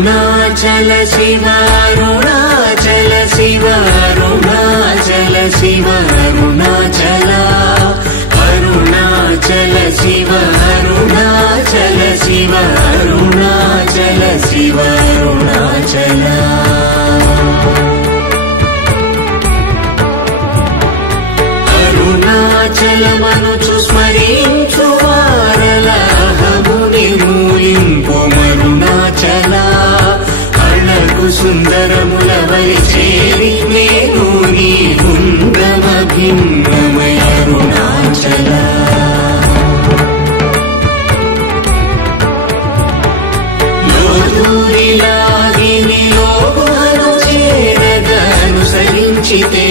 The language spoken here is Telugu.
అరుణాచల శివ అరుణాచల శివ అరుణాచల శివ అరుణాచల అరుణాచల శివ అరుణాచల శివ అరుణాచల శివ అరుణాచల అరుణాచలమనుచు స్మరించు వారల అహముని మూలింపు అరుణాచల అళగు సుందరముల వలి చేరి నేను నీ గుండ్రమ భిన్నమయ అరుణాచల లోదూరిలాగి నీలో గుహను చేరగ అనుసరించితే